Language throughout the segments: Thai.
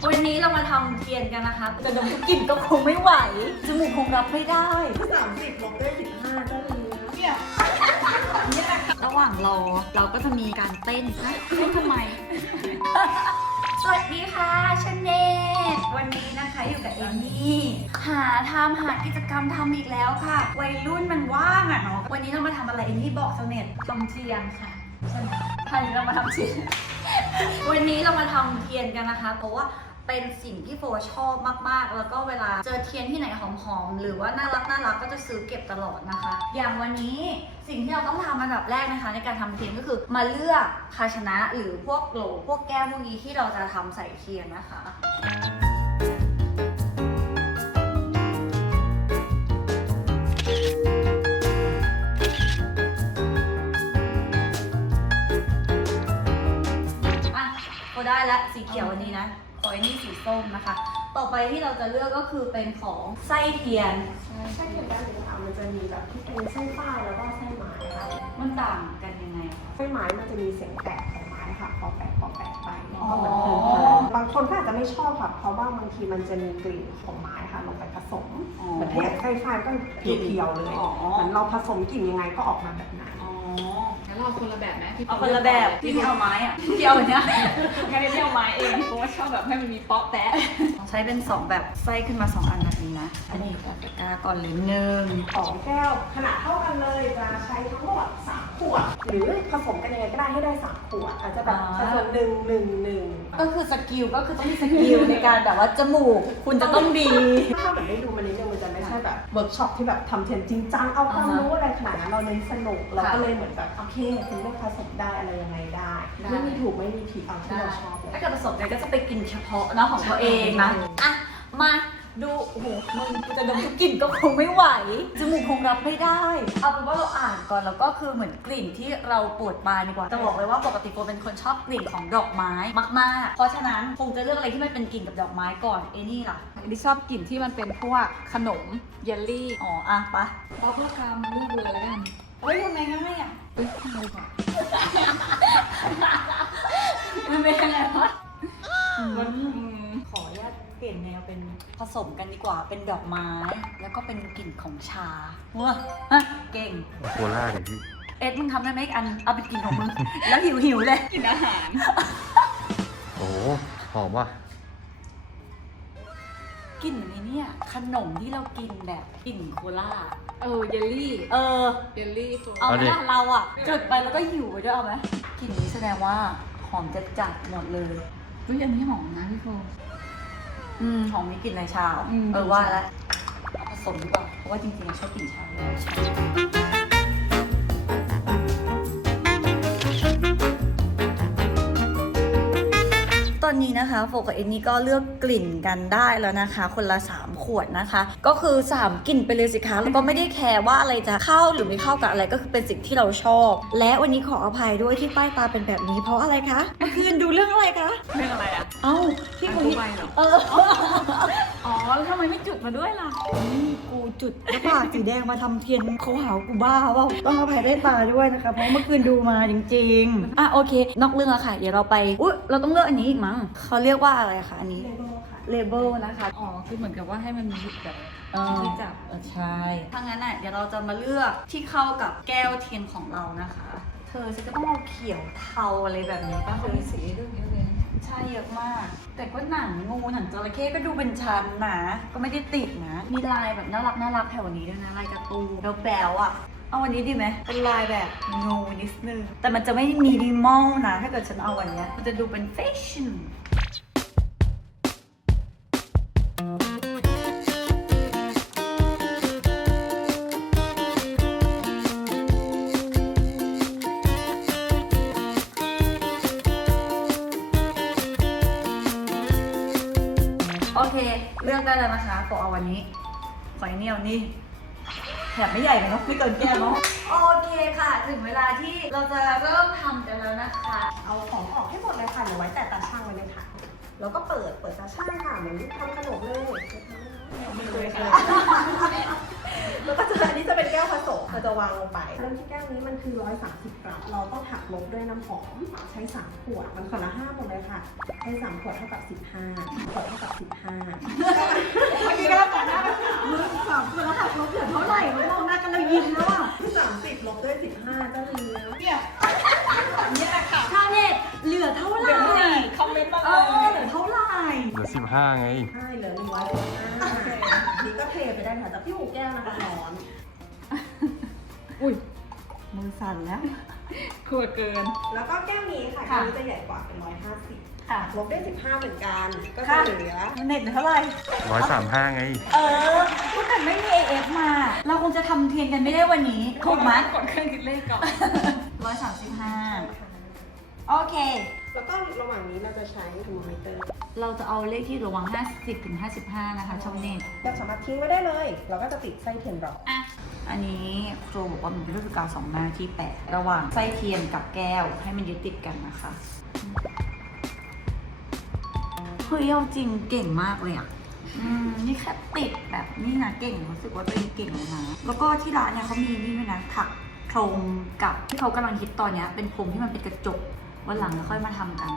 วันนี้เรามาทำเทียนกันนะคะจะดมทุกกลิ่นก็คงไม่ไหวจมูกคงรับไม่ได้ 30ลบด้วย15ก็เลยเนี่ย ระหว่างรอเราก็จะมีการเต้นนะเต้นทำไม สวัสดีค่ะชันเนตวันนี้นะคะอยู่กับเอมมี่หากิจกรรมทำอีกแล้วค่ะวัยรุ่นมันว่างอ่ะเนาะวันนี้เรามาทำอะไรเอมมี่บอกชาวเน็ตทำเทียนค่ะใช่ไหมใช่เรามาทำเทียน วันนี้เรามาทำเทียนกันนะคะเพราะว่าเป็นสิ่งที่โฟชอบมากๆแล้วก็เวลาเจอเทียนที่ไหนหอมๆหรือว่าน่ารักก็จะซื้อเก็บตลอดนะคะ อย่างวันนี้สิ่งที่เราต้องทำอันดับแรกนะคะในการทำเทียนก็คือมาเลือกภาชนะหรือพวกโหลพวกแก้วพวกนี้ที่เราจะทำใส่เทียนนะคะได้แล้วสีเขียววันนี้นะขอไอ้นี่สีส้มนะคะต่อไปที่เราจะเลือกก็คือเป็นของไส้เทียนไส้เทียนด้านนี้ค่ะมันจะมีแบบที่เป็นไส้ฝ้ายแล้วก็ไส้ไม้ค่ะมันต่างกันยังไงไส้ไม้มันจะมีเสียงแตกของไม้ค่ะพอแตกไปแล้วก็เหมือนเพลินบางคนก็อาจจะไม่ชอบค่ะเพราะว่าบางทีมันจะมีกลิ่นของไม้ค่ะลงไปผสมเหมือนถ้าอย่างไส้ฝ้ายก็เพียวๆเลยเหมือนเราผสมกลิ่นยังไงก็ออกมาแบบนั้นงั้นเราคนละแบบไหมเอาคนละแบบที่ไม่เอาไม้อะที่เอาเนี้ยงั้นที่เอาไม้เองเพราะว่าชอบแบบให้มันมีเปาะแปะใช้เป็น2แบบไส้ขึ้นมา2อันแบบนี้นะอันนี้แบบตะกร้าก่อนเลย 2 แก้วขนาดเท่ากันเลยจะใช้ทั้งหมด3 ขวดหรือผสมกันยังไงก็ได้ให้ได้3 ขวดอาจจะแบบผสม1 ก็คือสกิลก็คือต้องมีสกิลในการแบบว่าจมูกคุณจะต้องดีถ้าแบบได้ดูมันนิดนึงมันจะไม่ใช่แบบเวิร์กช็อปที่แบบทำเทรนจริงจังเอาความรู้อะไรขนาดนั้นเราเน้นสนุกเราก็เลยเหมือนแบบโอเคคุณเลือกผสมได้อะไรยังไงได้ไม่มีถูกไม่มีผิดเอาที่เราชอบเลยถ้าเกิดผสมกันก็จะไปกินเฉพาะเนาะของตัวเองนะอ่ะมาดูโอ้โหมึงจะดมทุกกลิ่นก็คงไม่ไหวจมูกคงรับไม่ได้เอาเป็นว่าเราอ่านก่อนแล้วก็คือเหมือนกลิ่นที่เราปวดปลายดีกว่าจะบอกเลยว่าปกติโฟเป็นคนชอบกลิ่นของดอกไม้มากๆเพราะฉะนั้นคงจะเลือกอะไรที่มันเป็นกลิ่นกับดอกไม้ก่อนเอนี่ล่ะดิชอบกลิ่นที่มันเป็นพวกขนมเยลลี่อ๋ออ่ะปะเอาเพื่อกำเลือกเลยแล้วกันเฮ้ยทำไมง่ายอ่ะง่ายกว่ามันเป็นยังไงวะขออนุญาตเปลี่ยนแนวเป็นผสมกันดีกว่าเป็นดอกไม้แล้วก็เป็นกลิ่นของชาว้าฮะเก่งโคล่าเลยพี่เอ็ดมึงทำได้ไหมอันเอาเป็นกลิ่นของมึงแล้วหิวเลยกลิ่นอาหารโอ้โหหอมว่ะกลิ่นนี้เนี่ยขนมที่เรากินแบบกลิ่นโคล่าเยลลี่เยลลี่เอาไหมล่ะเราอ่ะจุดไปแล้วก็หิวไปด้วยเอาไหมกลิ่นนี้แสดงว่าหอมจัดหมดเลยเฮ้ยอันนี้หอมนะพี่โฟหอมมีกลิ่นในชาว่าแล้วเอาผสมดีกว่าเพราะว่าจริงๆชอบกลิ่นชาตอนนี้นะคะโฟกับเอ็นนี่ก็เลือกกลิ่นกันได้แล้วนะคะคนละ3 ขวดนะคะก็คือ3 กลิ่นไปเลยสิคะแล้วก็ไม่ได้แคร์ว่าอะไรจะเข้าหรือไม่เข้ากับอะไรก็คือเป็นสิ่งที่เราชอบและวันนี้ขออภัยด้วยที่ใต้ตาเป็นแบบนี้เพราะอะไรคะเมื่อคืนดูเรื่องอะไรคะเรื่องอะไรอ่ะที่คุณไปเหรอแล้วทำไมไม่จุดมาด้วยล่ะกูจุดกระปากสีแดงมาทำเทียนเขาหากูบ้าเปล่าต้องอภัยใต้ตาด้วยนะคะเพราะเมื่อคืนดูมาจริงๆโอเคนอกเรื่องแล้วค่ะเดี๋ยวเราไปเราต้องเลือกอันนี้อีกมั้งเขาเรียกว่าอะไรคะอันนี้เลเบลนะคะคือเหมือนกับว่าให้มันมีแบบที่จับใช่ถ้างั้นเดี๋ยวเราจะมาเลือกที่เข้ากับแก้วเทียนของเรานะคะเธอฉันก็ต้องเอาเขียวเทาอะไรแบบนี้ป่ะเขามีสีด้วยเยอะเลยใช่เยอะมากแต่ก็หนังงูหนังจระเข้ก็ดูเป็นชั้นนะก็ไม่ได้ติดนะมีลายแบบน่ารักแถวนี้ด้วยนะลายการ์ตูนแบ๊วเอาวันนี้ดีไหมเป็นลายแบบงูนิดนึงแต่มันจะไม่มีดิมอลนะถ้าเกิดฉันเอาวันนี้มันจะดูเป็นแฟชั่นโอเคเลือกได้แล้วนะคะขอเอาวันนี้ขอนี่เอานี่แถบไม่ใหญ่เลยเนาะไม่เกินแก้วเนาะโอเคค่ะถึงเวลาที่เราจะเริ่มทำกันแล้วนะคะเอาของออกให้หมดเลยค่ะหรือไว้แต่ตาช่างไว้เลยค่ะแล้วก็เปิดตาช่างค่ะเหมือนทำขนมเลยไม่เคยค่ะแล้วก็อันนี้จะเป็นแก้วผสมเราจะวางลงไปเริ่มที่แก้วนี้มันคือ130 กรัมเราต้องหักลบด้วยน้ำหอมใช้3 ขวดมันขวดละ5หมดเลยค่ะใช้3 ขวดเท่ากับ15ขวดเท่ากับ15 เมื่อกี้ก็ตัดหน้าไปมึงสามคนแล้วหักลบเหลือเท่าไหร่ไม่มองหน้ากันเลยยิ้มแล้วอ่ะ 30ลบด้วย15เจ้าเนื้อเนี่ยนี่แหละค่ะชาวเน็ตเหลือเท่าไหร่คอมเมนต์มาเลยเหลือเท่าไหร่เหลือ15ไงใช่เหลือ115นี่ก็เทไปได้ค่ะแต่พี่หูแก้วนะคะร้อนอุ้ยมือสั่นแล้วขวดเกินแล้วก็แก้วนี้ค่ะแก้วนี้จะใหญ่กว่าเป็น150 ค่ะลบได้15เหมือนกันก็จะเหลือเน็ตเหลือเท่าไหร่ 135ไงถ้าเกิดไม่มี AF มา เราคงจะทำเทียนกันไม่ได้วันนี้ถูกไหมกดเครื่องคิดเลขก่อน135โอเคแล้วก็ระหว่างนี้เราจะใช้เทอร์โมมิเตอร์เราจะเอาเลขที่ระหว่าง50 ถึง 55 นะคะชาวเน็ตเราสามารถทิ้งไว้ได้เลย เราก็จะติดไส้เทียนรออ่ะ อันนี้ครูบอกว่ามันเป็นรูปกาว2 หน้าที่แปะระหว่างไส้เทียนกับแก้วให้มันยึดติดกันนะคะเฮ้ยเอาจริงเก่งมากเลยอ่ะ นี่แค่ติดแบบนี่นะเก่งรู้สึกว่าตัวเองเก่งเลยนะ แล้วก็ที่ร้านเนี่ยเขามีนี่ด้วยนะถักพรมกับที่เขากำลังฮิตตอนเนี้ยเป็นพรมที่มันเป็นกระจกวันหลังเราค่อยมาทำกัน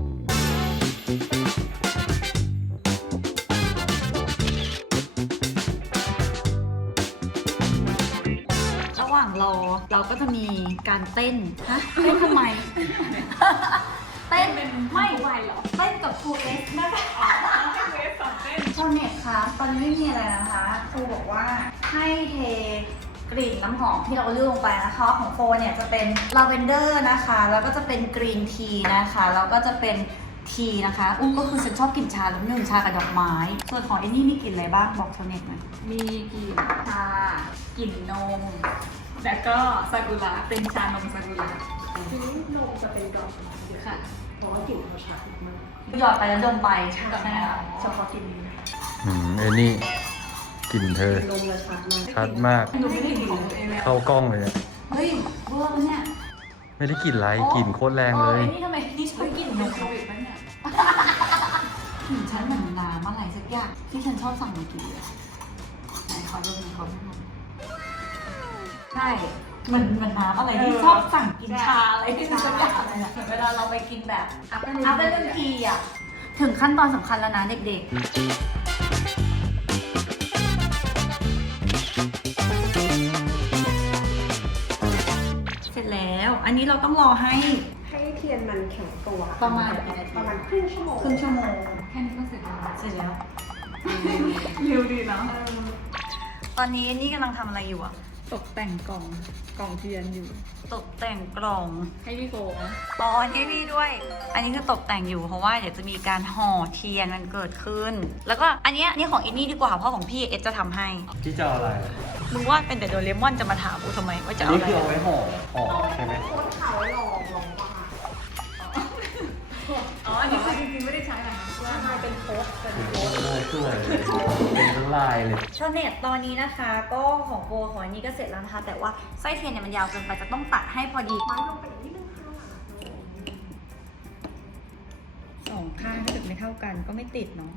ระหว่างรอเราก็จะมีการเต้นฮะเต้นทำไม เต้นเป็นไม่ไหวเหรอเต้นกับครูเอสนะคะชาวเน็ตคะตอนนี้ไม่มีอะไรนะคะครูบอกว่าให้เทกลิ่นน้ำหอมที่เราเลือกลงไปนะคะของโฟเนี่ยจะเป็นลาเวนเดอร์นะคะแล้วก็จะเป็นกรีนทีนะคะแล้วก็จะเป็นทีนะคะอุ้มก็คือฉันชอบกลิ่นชาแล้วหนึ่งชากับดอกไม้ส่วนของเอ็นนี่มีกลิ่นอะไรบ้างบอกชาวเน็ตหน่อยมีกลิ่นชากลิ่นนม แล้วก็ซากุระเป็นชานมซากุระทีนี้นมจะเป็นดอกไม้ค่ะเพราะว่ากลิ่นเขาชัดมากหยอดไปแล้วดมไปใช่ไหมคะเฉพาะกลิ่นนี้เอ็นนี่กลิ่นเธอนมจะชัดมากชัดมากดูไม่ได้กลิ่นของตัวเองเลยเข้ากล้องเลยอะเฮ้ยเวอร์ปะเนี่ยไม่ได้กลิ่นไรกลิ่นโคตรแรงเลยนี่ทำไมนี่ใช้กลิ่นนมโควิดปะเนี่ยกลิ่นฉันเหมือนน้ำอะไรสักอย่างที่ฉันชอบสั่งมากินเลยไหนขอดูหน่อยขอดูหน่อยใช่เหมือนน้ำอะไรที่ชอบสั่งกินชาอะไรที่มันสักอย่างอะไรอะเหมือนเวลาเราไปกินแบบอัพเดททีอ่ะถึงขั้นตอนสำคัญแล้วนะเด็กๆ เสร็จแล้ว อันนี้เราต้องรอให้ให้เทียนมันแข็งตัวประมาณกี่นาทีประมาณครึ่งชั่วโมงครึ่งชั่วโมงแค่นี้ก็เสร็จแล้วเสร็จแล้วเร็วดีเนาะตอนนี้นี่กำลังทำอะไรอยู่อะตกแต่งกล่องเทียนอยู่ตกแต่งกล่องให้พี่โฟนะตอนให้พี่ด้วย อันนี้คือตกแต่งอยู่เพราะว่าเดี๋ยวจะมีการห่อเทียนมันเกิดขึ้น แล้วก็อันเนี้ยนี่ของเอ็นนี่ดีกว่าเพราะของพี่เอสจะทำให้ที่จะเอาอะไรรู้ว่าเป็นแต่โดเรมอนจะมาถามกูทำไมว่าจะอันเอานี้อะไรคือเอาไว้ห่อใช่ไหมโค้ดเขาลองว่าอ๋อ อันนี้คือจริงๆไม่ได้ใช้นะคะว่ามันเป็นโค้ดเป็นโอ้ยสวยเลยเป็นทั้งลายเลยชาวเน็ตตอนนี้นะคะ ก็ของโบของอันนี้ก็เสร็จแล้วนะคะ แต่ว่าไส้เทียนเนี่ยมันยาวเกินไปจะต้องตัดให้พอดีไม้ลงไปอีกนิดนึงค่ะสองข้างถ้าเกิดไม่เท่ากันก็ไม่ติดเนาะ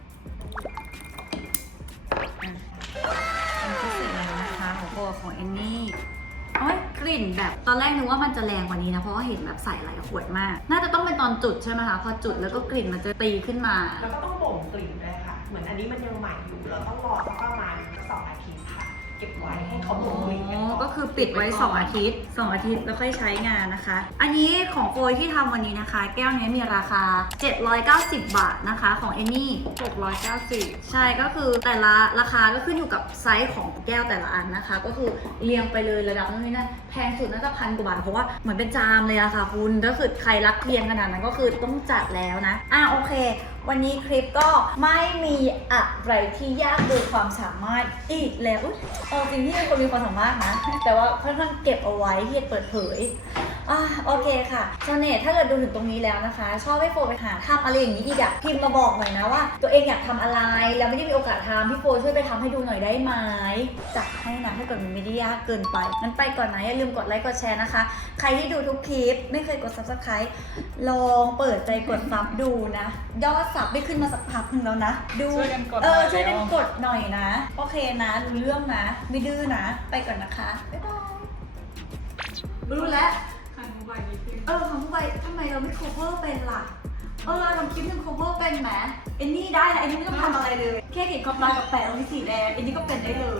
อ่ะอันนี้ก็เสร็จแล้วนะคะของโบของเอนนี่โอ้ยกลิ่นแบบตอนแรกนึกว่ามันจะแรงกว่านี้นะเพราะว่าเห็นแบบใส่หลายขวดมาก น่าจะต้องเป็นตอนจุดใช่ไหมคะพอจุดแล้วก็กลิ่นมันจะตีขึ้นมาแล้วก็ต้องบ่มกลิ่นด้วยค่ะ เหมือนอันนี้มันยังใหม่อยู่ เราต้องรอสักประมาณ2 อาทิตย์ค่ะ เก็บไว้ให้เขาบ่มกลิ่นกันก่อนก็คือปิดไว้ 2 อาทิตย์ 2 อาทิตย์แล้วค่อยใช้งานนะคะ อันนี้ของโฟยที่ทำวันนี้นะคะ แก้วนี้มีราคา 790 บาทนะคะของเอนี่ 690 ใช่ก็คือแต่ละราคาก็ขึ้นอยู่กับไซส์ของแก้วแต่ละอันนะคะ ก็คือเรียงไปเลยระดับนู้นนี่นั่นแพงสุดน่าจะ1,000 กว่าบาทเพราะว่าเหมือนเป็นจามเลยอะค่ะคุณถ้าคือใครรักเทียนขนาดนั้นก็คือต้องจัดแล้วนะโอเค วันนี้คลิปก็ไม่มีอะไรที่ยากเกินความสามารถอีกแล้วจริงที่เป็นคนมีความสามารถนะ แต่ว่าค่อนข้างเก็บเอาไว้ที่จะเปิดเผยโอเคค่ะชาวเน็ตถ้าเกิดดูถึงตรงนี้แล้วนะคะ ชอบให้โฟไปหาทำอะไรอย่างนี้อีกอะพิมพ์มาบอกหน่อยนะว่า ตัวเองอยากทำอะไรแล้วไม่ได้มีโอกาสทำพี่โฟช่วยไปทำให้ดูหน่อยได้ไหมจัดให้นะถ้าเกิดมันไม่ได้ยากเกินไปงั้นไปก่อนนะอย่าลืมกดไลค์กดแชร์นะคะ ใครที่ดูทุกคลิปไม่เคยกด subscribe ลองเปิดใจกดซับดูนะยอดซับไม่ขึ้นมาสักพักหนึงแล้วนะดูช่วยกันกดช่วยกันกดหน่อยนะโอเคนะรู้เรื่องนะไม่ดื้อนะไปก่อนนะคะบ๊ายบายรู้แล้วคันมูบายดีขึ้นของผู้ใบทำไมเราไม่ cover เป็นล่ะเราทำคลิปหนึง cover เป็นไหมเอ็นนี่ได้นะเอ็นนี่ไม่ต้องทำอะไรเลยแค่เขียนคำรามกับแปะตรงที่สีแดงเอ็นนี่ก็เป็นได้เลย